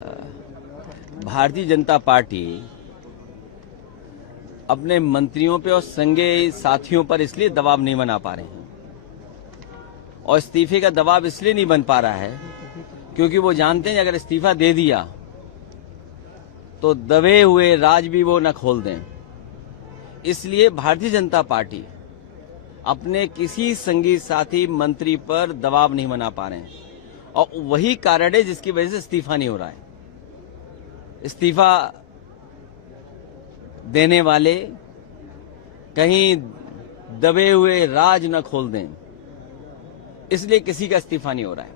Bharatiya Janata party अपने मंत्रियों पे और संगे साथियों पर इसलिए दबाव नहीं बना पा रहे हैं और इस्तीफे का दबाव इसलिए नहीं बन पा रहा है क्योंकि वो जानते हैं अगर इस्तीफा दे दिया तो दबे हुए राज भी वो न खोल दें। इसलिए भारतीय जनता पार्टी अपने किसी संगी साथी मंत्री पर दबाव नहीं बना पा रहे हैं और वही कारण है जिसकी वजह से इस्तीफा नहीं हो रहा है। इस्तीफा देने वाले कहीं दबे हुए राज न खोल दें, इसलिए किसी का इस्तीफा नहीं हो रहा है।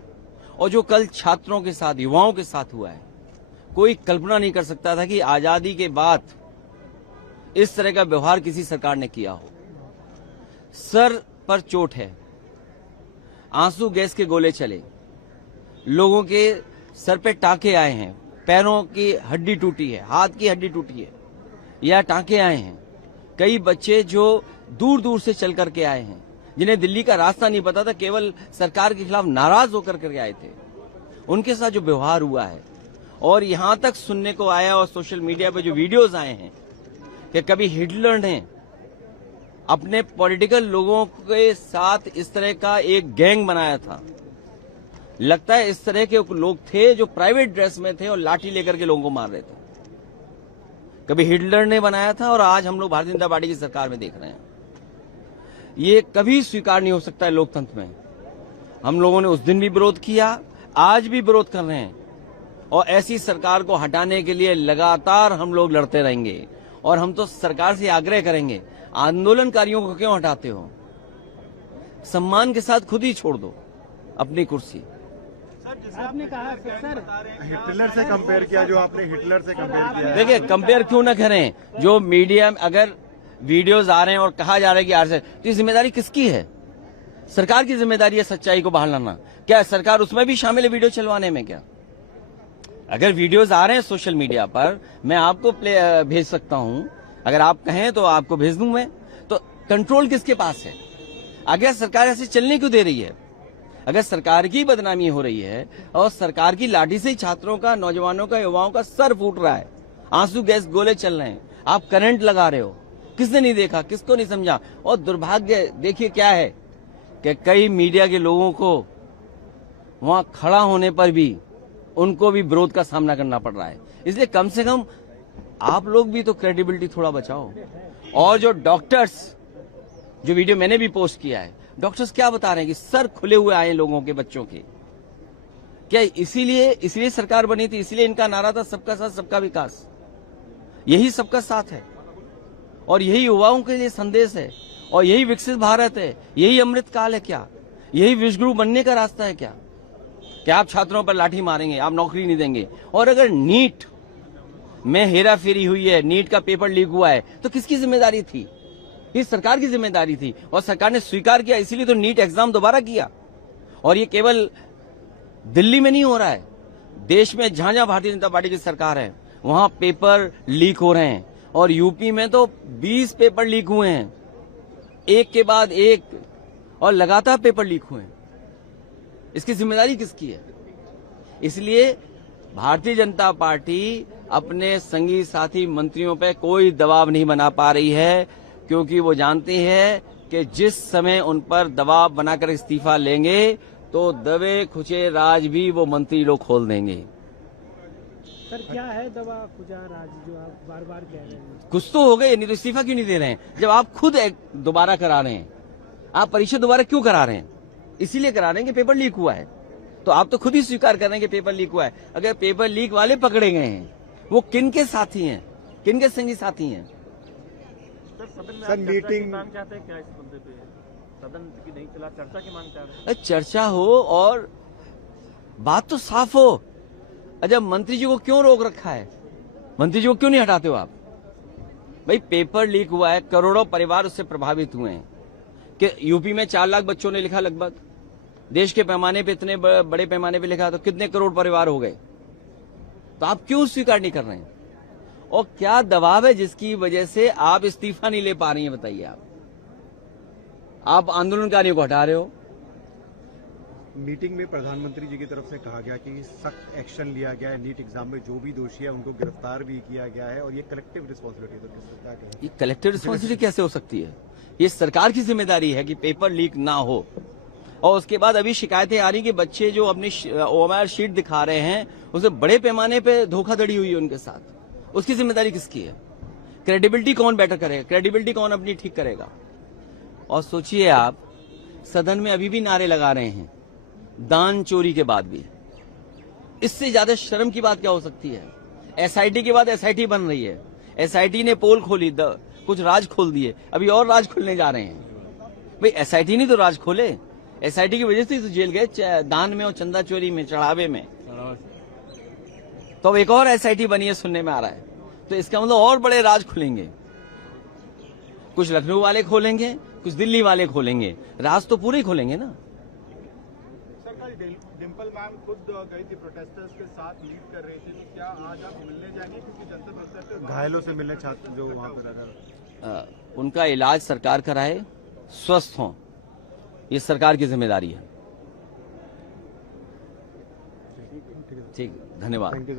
और जो कल छात्रों के साथ, युवाओं के साथ हुआ है, कोई कल्पना नहीं कर सकता था कि आजादी के बाद इस तरह का व्यवहार किसी सरकार ने किया हो। सर पर चोट है, आंसू गैस के गोले चले, लोगों के सर पे टांके आए हैं, पैरों की हड्डी टूटी है, हाथ की हड्डी टूटी है या टांके आए हैं। कई बच्चे जो दूर दूर से चल करके आए हैं, जिन्हें दिल्ली का रास्ता नहीं पता था, केवल सरकार के खिलाफ नाराज होकर के आए थे, उनके साथ जो व्यवहार हुआ है। और यहां तक सुनने को आया और सोशल मीडिया पे जो वीडियोस आए हैं कि कभी हिटलर ने अपने पॉलिटिकल लोगों के साथ इस तरह का एक गैंग बनाया था। लगता है इस तरह के लोग थे जो प्राइवेट ड्रेस में थे और लाठी लेकर के लोगों को मार रहे थे। कभी हिटलर ने बनाया था और आज हम लोग भारतीय जनता पार्टी की सरकार में देख रहे हैं। ये कभी स्वीकार नहीं हो सकता है लोकतंत्र में। हम लोगों ने उस दिन भी विरोध किया, आज भी विरोध कर रहे हैं और ऐसी सरकार को हटाने के लिए लगातार हम लोग लड़ते रहेंगे। और हम तो सरकार से आग्रह करेंगे, आंदोलनकारियों को क्यों हटाते हो? सम्मान के साथ खुद ही छोड़ दो अपनी कुर्सी। आपने कहा सर हिटलर से कंपेयर किया, जो आपने हिटलर से कंपेयर किया। देखिए, कंपेयर क्यों ना करें? जो मीडिया में अगर वीडियोस आ रहे हैं और कहा जा रहा है कि आरएसएस, तो ये जिम्मेदारी किसकी है? सरकार की जिम्मेदारी है सच्चाई को बाहर लाना। क्या सरकार उसमें भी शामिल है वीडियो चलवाने में? क्या अगर वीडियोस आ रहे हैं सोशल मीडिया पर, मैं आपको भेज सकता हूं, अगर आप कहें तो आपको भेज दूं मैं। तो कंट्रोल किसके पास है? आगे सरकार ऐसे चलने क्यों दे रही है? अगर सरकार की बदनामी हो रही है और सरकार की लाठी से छात्रों का, नौजवानों का, युवाओं का सर फूट रहा है, आंसू गैस गोले चल रहे हैं, आप करंट लगा रहे हो, किसने नहीं देखा, किसको नहीं समझा? और दुर्भाग्य देखिए क्या है कि कई मीडिया के लोगों को वहां खड़ा होने पर भी उनको भी विरोध का सामना करना पड़ रहा है। इसलिए कम से कम आप लोग भी तो क्रेडिबिलिटी थोड़ा बचाओ। और जो डॉक्टर्स, जो वीडियो मैंने भी पोस्ट किया है, डॉक्टर्स क्या बता रहे हैं कि सर खुले हुए आए लोगों के, बच्चों के। क्या इसीलिए सरकार बनी थी? इसलिए इनका नारा था सबका साथ सबका विकास। यही सबका साथ है और यही युवाओं के लिए संदेश है और यही विकसित भारत है, यही अमृत काल है। क्या यही विश्वगुरु बनने का रास्ता है? क्या आप छात्रों पर लाठी मारेंगे, आप नौकरी नहीं देंगे? और अगर नीट में हेरा फेरी हुई है, नीट का पेपर लीक हुआ है, तो किसकी जिम्मेदारी थी? ये सरकार की जिम्मेदारी थी और सरकार ने स्वीकार किया, इसीलिए तो नीट एग्जाम दोबारा किया। और ये केवल दिल्ली में नहीं हो रहा है, देश में जहां जहां भारतीय जनता पार्टी की सरकार है वहां पेपर लीक हो रहे हैं। और यूपी में तो 20 पेपर लीक हुए हैं, एक के बाद एक, और लगातार पेपर लीक हुए हैं। इसकी जिम्मेदारी किसकी है? इसलिए भारतीय जनता पार्टी अपने संगी साथी मंत्रियों पर कोई दबाव नहीं बना पा रही है क्योंकि वो जानती है कि जिस समय उन पर दबाव बनाकर इस्तीफा लेंगे तो दबे खुचे राज भी वो मंत्री लोग खोल देंगे। सर क्या है दबा खुचा राज जो आप बार बार कह रहे हैं? कुछ तो हो गए, नहीं तो इस्तीफा क्यों नहीं दे रहे हैं? जब आप खुद दोबारा करा रहे हैं, आप परीक्षा दोबारा क्यों करा रहे हैं? इसीलिए करा रहे हैं कि पेपर लीक हुआ है। तो आप तो खुद ही स्वीकार कर रहे हैं कि पेपर लीक हुआ है। अगर पेपर लीक वाले पकड़े गए हैं, वो किन के साथी हैं, किन के संगी साथी हैं? सर मीटिंग मांग चाहते हैं क्या इस मुद्दे पे? सदन की नहीं चला, चर्चा की मांग चाहते हैं। चर्चा हो और बात तो साफ हो। अच्छा, मंत्री जी को क्यों रोक रखा है? मंत्री जी को क्यों नहीं हटाते हो आप? भाई पेपर लीक हुआ है, करोड़ों परिवार उससे प्रभावित हुए हैं। कि यूपी में 4 लाख बच्चों ने लिखा, लगभग देश के पैमाने पे, इतने बड़े पैमाने पे लिखा, तो कितने करोड़ परिवार हो गए? तो आप क्यों स्वीकार नहीं कर रहे हैं? और क्या दबाव है जिसकी वजह से आप इस्तीफा नहीं ले पा रही हैं? बताइए। आप आंदोलनकारियों को हटा रहे हो, मीटिंग में प्रधानमंत्री जी की तरफ से कहा गया कि सख्त एक्शन लिया गया है, नीट एग्जाम में जो भी दोषी है उनको गिरफ्तार भी किया गया है और ये कलेक्टिव रिस्पॉन्सिबिलिटी है, तो क्या कहें? ये कलेक्टिव रिस्पॉन्सिबिलिटी कैसे हो सकती है? ये सरकार की जिम्मेदारी है कि पेपर लीक ना हो। और उसके बाद अभी शिकायतें आ रही कि बच्चे जो अपनी ओएमआर शीट दिखा रहे हैं उसे बड़े पैमाने पे धोखाधड़ी हुई है उनके साथ। उसकी जिम्मेदारी किसकी है? क्रेडिबिलिटी कौन बेटर करेगा? क्रेडिबिलिटी कौन अपनी ठीक करेगा? और सोचिए आप, सदन में अभी भी नारे लगा रहे हैं दान चोरी के बाद भी। इससे ज्यादा शर्म की बात क्या हो सकती है? एसआईटी के बाद एसआईटी बन रही है, एसआईटी ने पोल खोली, कुछ राज खोल दिए, अभी और राज खोलने जा रहे हैं। भाई एसआईटी नहीं तो राज खोले। एसआईटी की वजह से तो जेल गए, दान में और चंदा चोरी में, चढ़ावे में। तो अब एक और एसआईटी बनी है, सुनने में आ रहा है। तो इसका मतलब और बड़े राज खुलेंगे। कुछ लखनऊ वाले खोलेंगे, कुछ दिल्ली वाले खोलेंगे, राज तो पूरे खोलेंगे ना। सर कल डिम्पल मैम खुद गई थी प्रोटेस्टर्स के साथ, लीड कर रही थी, तो क्या आज आप मिलने जाएंगे? क्योंकि जनता प्रोटेस्टर घायलों से मिलने छात्र जो वहाँ पर अगर उनका इलाज सरकार कराए, स्वस्थ हों, ये सरकार की जिम्मेदारी है। ठीक, धन्यवाद।